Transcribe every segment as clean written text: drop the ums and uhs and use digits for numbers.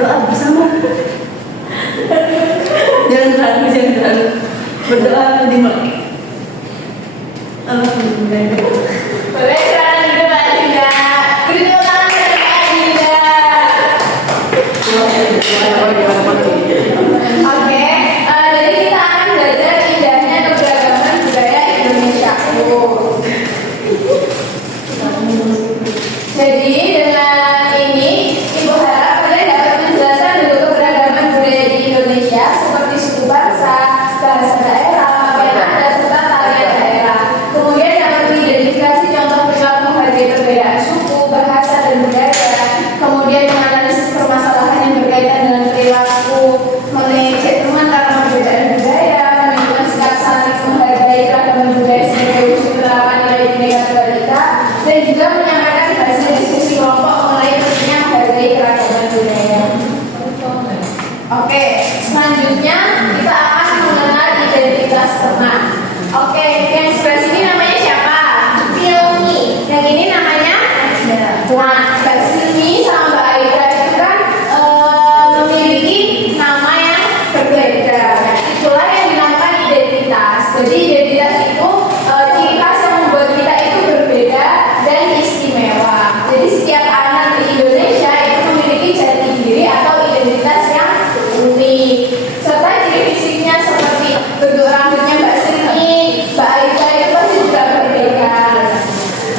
doa bersama. Jangan terlalu berdoa dimulai. Alhamdulillah. Boleh silakan duduk Mbak Adinda. Beri tepuk tangan untuk Mbak Adinda. Oke, jadi kita akan belajar indahnya keberagaman budaya Indonesia. Jadi dengan ini Ibu harap kalian dapat menjelaskan dulu keberagaman budaya di Indonesia seperti suku bangsa, bahasa daerah, pakaian adat serta tarian daerah. Kemudian dapat mengidentifikasi contoh perilaku menghargai perbedaan suku, bahasa dan budaya. Kemudian menganalisis permasalahan yang berkaitan dengan perilaku, manajemen karena perbedaan budaya, menentukan sikap saling menghargai keragaman budaya sebagai wujud penerapan nilai Bhinneka Tunggal Ika, dan juga menyampaikan hasil diskusi kelompok mengenai pentingnya menghargai keragaman budaya. Oke, selanjutnya kita akan mengenal identitas teman. Oke, yang sebelah sini namanya siapa? Silmi. Yang ini namanya? Nah, Mbak Silmi sama Mbak Aida itu kan memiliki nama yang berbeda. Itulah yang dinamakan identitas. Jadi identitas itu ciri khas yang membuat kita itu berbeda dan istimewa. Jadi setiap anak di Indonesia itu memiliki jati diri atau identitas yang unik. Serta ciri fisiknya seperti bentuk rambutnya Mbak Silmi, Mbak Aida itu pasti juga berbeda.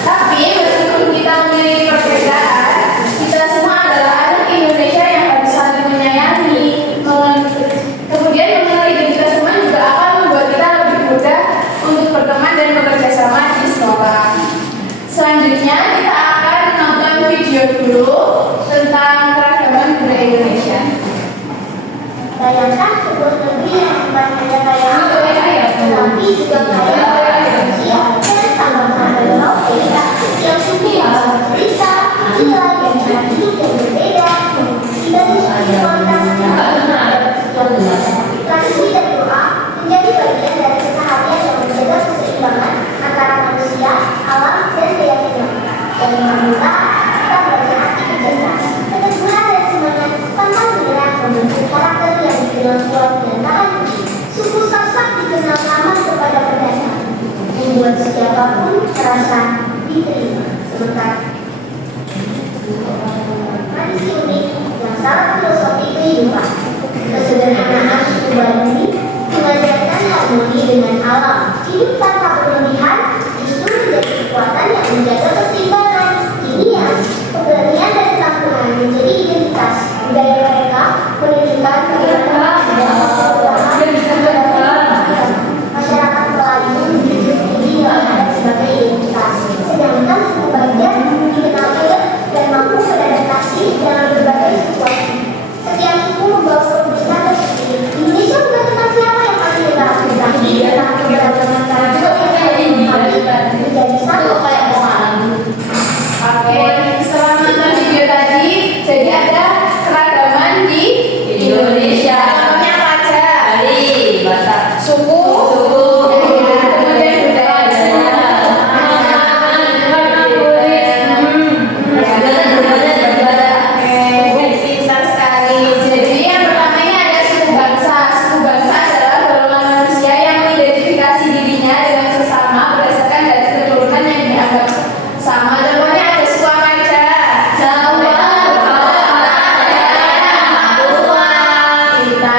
Tapi meskipun kita memiliki perbedaan, kita semua adalah anak Indonesia yang harus saling menyayangi. Kemudian mengenal identitas teman juga akan membuat kita lebih mudah untuk berteman dan bekerja sama di sekolah. Selanjutnya kita akan nonton video dulu tentang keragaman budaya Indonesia. Bayangkan sebuah negeri yang bukan hanya kaya tetapi juga kaya manusia dan sambal-sambal berbeda, yang suku yang cerita, nilai dan cara hidup yang berbeda, dibagi kontras tradisi dan doa menjadi bagian dari keseharian yang menjaga keseimbangan antara manusia, alam, dan keyakinan. Dan alhamdulillah kita belajar arti kecerdasan, keteguhan dan semangat tanpa menyerah membentuk karakter yang dikenal kuat dan tahan uji. Suku Sasak dikenal aman kepada perdana, membuat siapapun terasa diterima. Sementara tradisi unik yang syarat filosofi kehidupan, kesederhanaan suku Baduy mengajarkan harmoni dengan alam, hidup tanpa berlebihan, justru menjadi kekuatan yang menjaga keseimbangan. Ini ya, keberanian dan ketangguhan menjadi identitas budaya mereka, menunjukkan bagaimana masyarakat Melayu menjunjung tinggi nilai adat sebagai identitas. Sedangkan suku Banjar dikenal kaya dan mampu beradaptasi dalam berbagai situasi. Setiap suku membawa keunikan tersendiri. Indonesia bukan tentang siapa yang paling hebat, tetapi tentang keberagaman karakter yang menjadi satu kayak orang. Oke, setelah nonton video tadi, jadi ada keragaman di Indonesia. Contohnya apa aja? Hari, Batak, Suku, kemudian budaya, pintar sekali. Jadi yang pertama ini ada suku bangsa. Suku bangsa adalah golongan manusia yang mengidentifikasi dirinya dengan sesama berdasarkan garis keturunan yang dianggap sama. Contohnya ada suku apa aja? Jawa, Papua, kita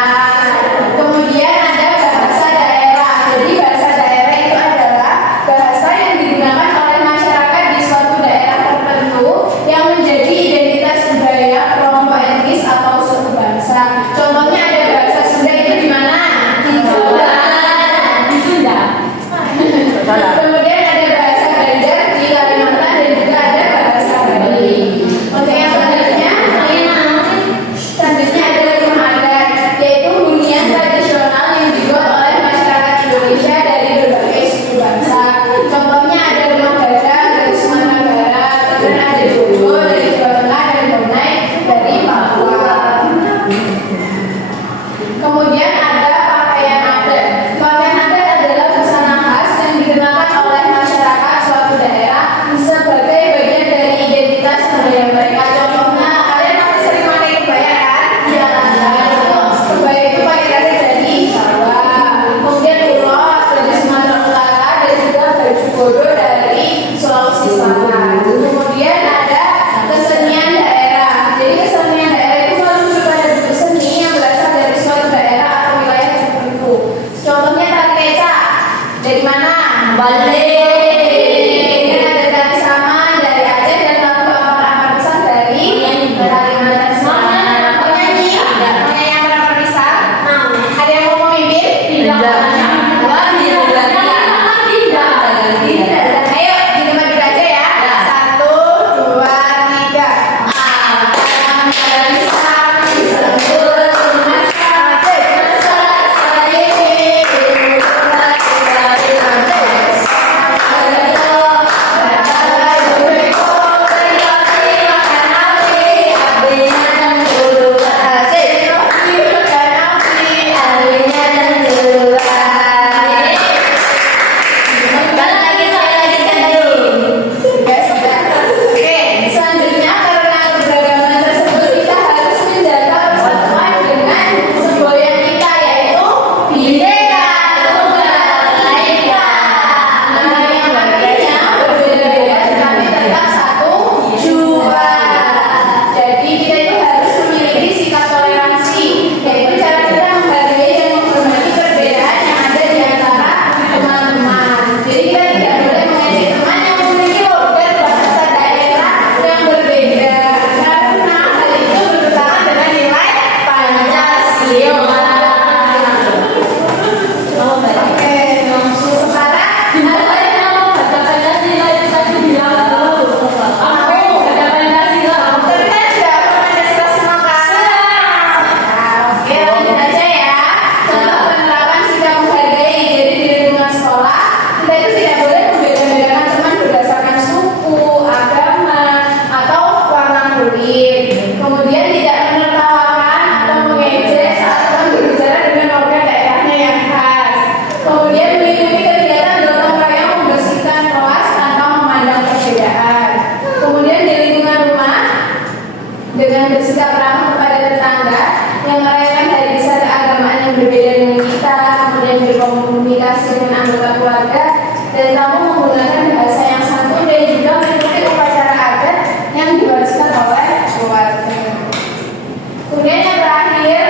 Kemudian yang terakhir,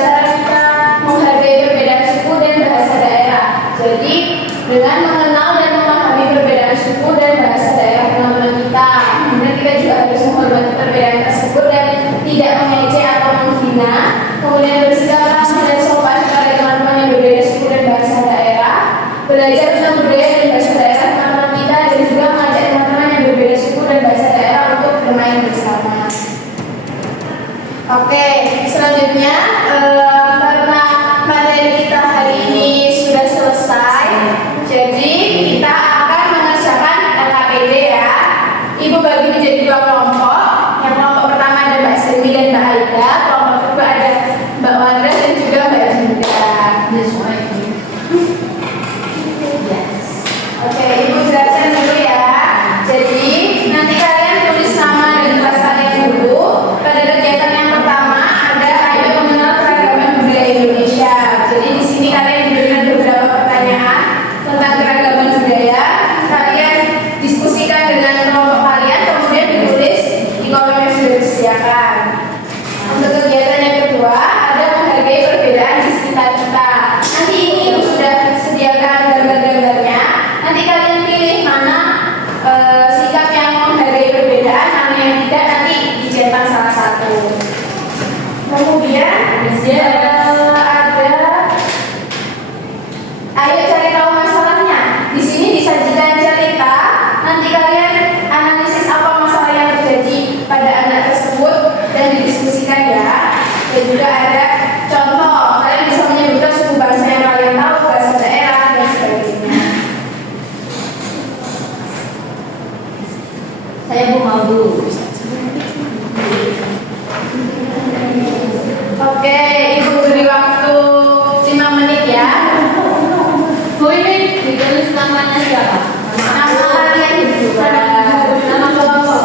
cara kita menghargai perbedaan suku dan bahasa daerah. Jadi dengan mengenal dan memahami perbedaan suku dan bahasa daerah teman-teman kita, kemudian kita juga harus menghormati perbedaan tersebut dan tidak mengejek atau menghina. Kemudian bersikap ramah dan sopan kepada teman-teman yang berbeda suku dan bahasa daerah. Belajar tentang budaya dan bahasa daerah teman-teman kita dan juga mengajak teman-teman yang berbeda suku dan bahasa daerah untuk bermain bersama. Oke, selanjutnya karena materi kita hari ini sudah selesai, jadi kita akan mengerjakan LKPD ya. Ibu bagi menjadi dua kelompok. Yang kelompok pertama ada Mbak Selvi dan Mbak Aida, kelompok kedua ada Mbak Wanda dan juga Mbak Dinda. Oke, Ibu jelaskan dulu ya. Jadi nanti kalian tulis nama dan kelas kalian dulu. Pada kegiatan yang pertama ada ayo mengenal keragaman budaya Indonesia. Jadi di sini kalian diberikan beberapa pertanyaan tentang keragaman budaya. Kalian diskusikan dengan kelompok kalian, kemudian ditulis di kolom yang sudah disediakan. Untuk kegiatan yang kedua ada menghargai perbedaan di sekitar kita. Nanti ini Ibu sudah sediakan gambar-gambarnya. Nanti kalian pilih mana sikap yang menghargai perbedaan, mana yang tidak, nanti dicetak salah satu. Kemudian ada ayo cari tahu masalahnya. Di sini disajikan cerita. Nanti kalian analisis apa masalah yang terjadi pada anak tersebut dan didiskusikan ya. Dan juga ada contoh. Kalian bisa menyebutkan suku bangsa yang kalian tahu, bahasa daerah dan sebagainya. Saya mau dulu. Oke, Ibu beri waktu 5 menit ya. Bu ini ditulis namanya siapa? Nama kalian juga. Nama kelompok.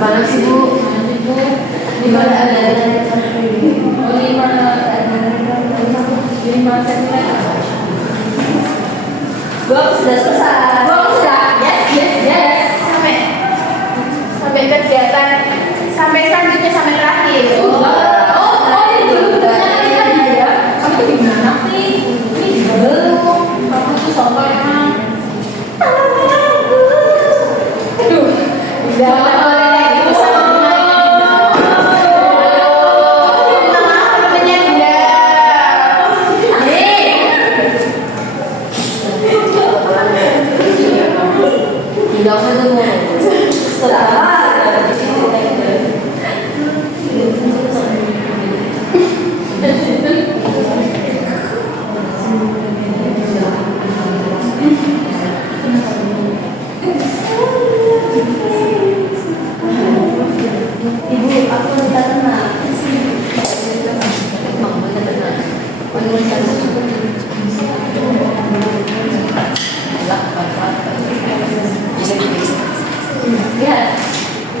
Mana sih Bu? Di mana ada? Oh, lima Gua sudah selesai. Gua sudah. Yes. Sampai kegiatan sampai selanjutnya sampai terakhir. Itu ya. Kamu gimana sih? Ini belum. Kamu tuh contohnya. Aduh, udah.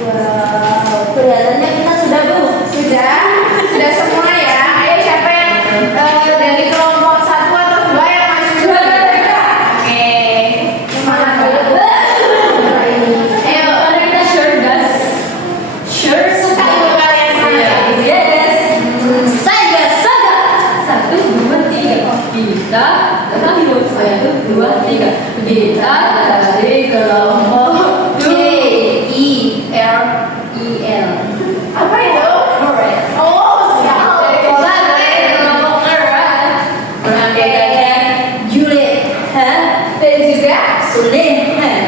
Wow, kelihatannya kita sudah Bu. Sudah semua ya. Ayo siapa yang dari kelompok 1 atau 2 yang maju dulu? Oke. Mana dulu? Ayo, Mari kita share gas. sure suka ibu kalian sana. Yes. Saja. 1, 2, 3. Kita tetapi buat saya itu 2, 3. Kita dari kelompok DILEL. Apa itu? Oh, siap. Dari kelompok Erat. Berangkatkan Juliet Dan juga Sulehan.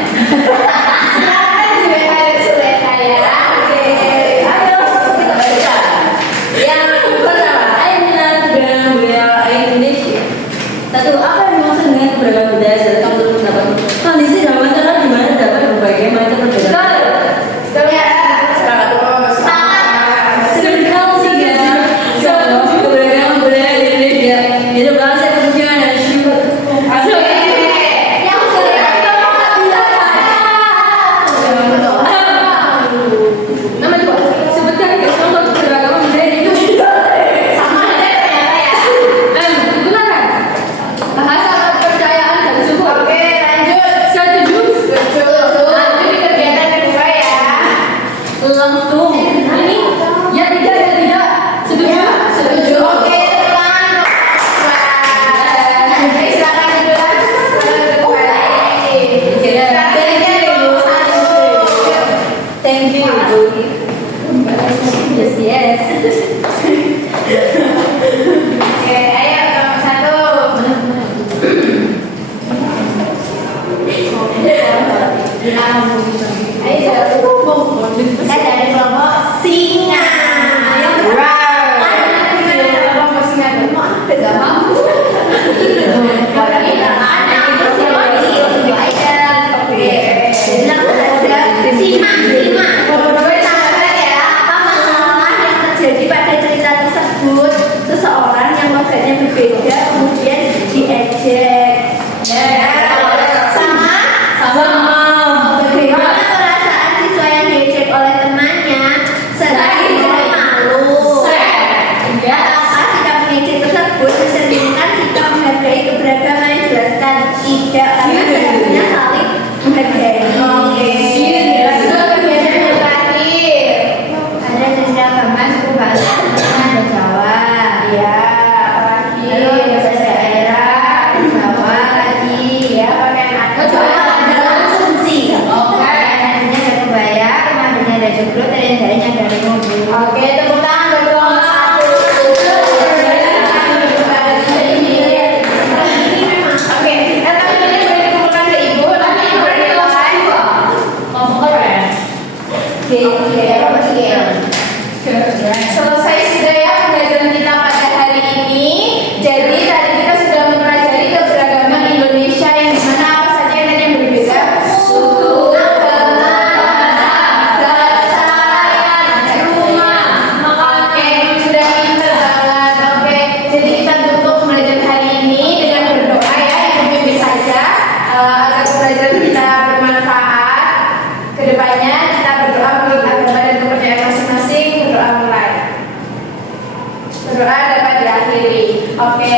silakan juga ada Suleka ya. Ayo kita baca. Yang pertama, Aina dengan budaya Indonesia. Satu, apa yang dimaksud dengan keberagaman budaya? Kamu menurut pendapat Oke, ayo nomor 1. Ayo Kita dari kelompok singa. Yang kelompok singa dulu. Gak mampu. Orang kita mana? Terus yang lagi untuk Aidan. Oke. Langsung saja. Simak. Apa masalah yang terjadi pada cerita tersebut? Seseorang yang logatnya berbeda kemudian diejek. Bagaimana perasaan siswa yang diejek oleh temannya? Selain malu. Apakah sikap mengejek tersebut mencerminkan sikap menghargai keberagaman? Jelaskan tidak, karena seharusnya saling menghargai. Ada cerita teman suku bahasa ada Jawa. Ya, lagi Lalu bahasa daerah Jawa lagi. ya pakai anak. Ada kunci. Nantinya ada kebaya, kemarinnya ada joglot, dan jarinya dari mobil. Oke, tepuk tangan buat kelompok 1. Oke, atau ini boleh dikumpulkan ke ibu, nanti ibu dilakukan. Selesai sudah ya pembelajaran kita pada hari ini. Jadi tadi kita sudah mempelajari keberagaman Indonesia yang dimana apa saja yang tadi yang berbeda. Suku, agama, bahasa, rumah. Oke, sudah pintar banget. Oke, jadi kita tutup pembelajaran hari ini dengan berdoa ya, ikutin saja agar pembelajaran kita bermanfaat. Kedepannya kita berdoa menurut agama dan kepercayaan masing-masing. Berdoa mulai. Berdoa dapat diakhiri. Oke,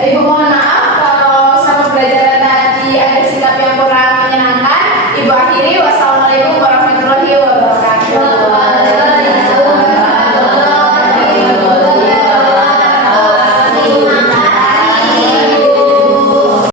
Ibu mohon maaf kalau sama pembelajaran tadi ada sikap yang kurang menyenangkan. Ibu akhiri.